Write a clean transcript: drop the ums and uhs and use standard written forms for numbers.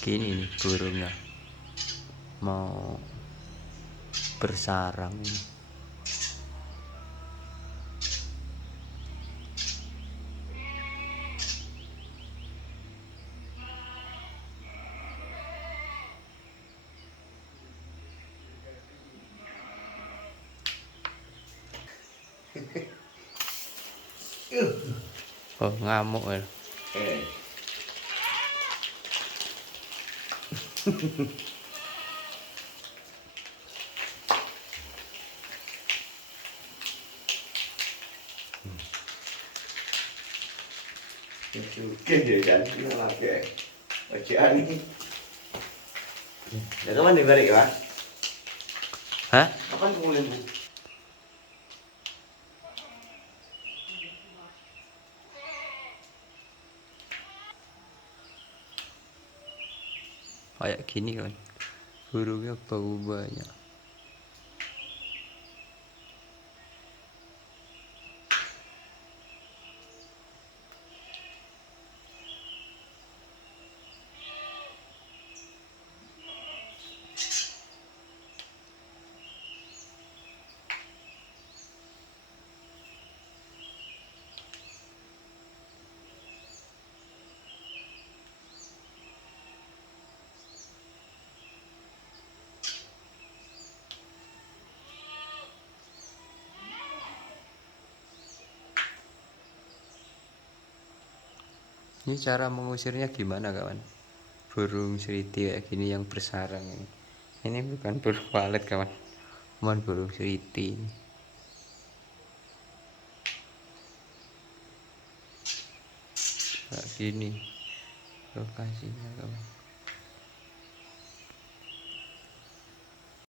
gini nih burungnya mau bersarang ini. Oh ngamuk ya. Gede kan, lagi bagian ini. Ya kapan dibalik ya? Hah? Kapan mulai bu? Kayak gini kan burungnya bau banyak. Ini cara mengusirnya gimana kawan? Burung seriti kayak gini yang bersarang ini. Ini bukan burung walet kawan, cuman burung seriti ini. Kayak gini lokasinya kawan.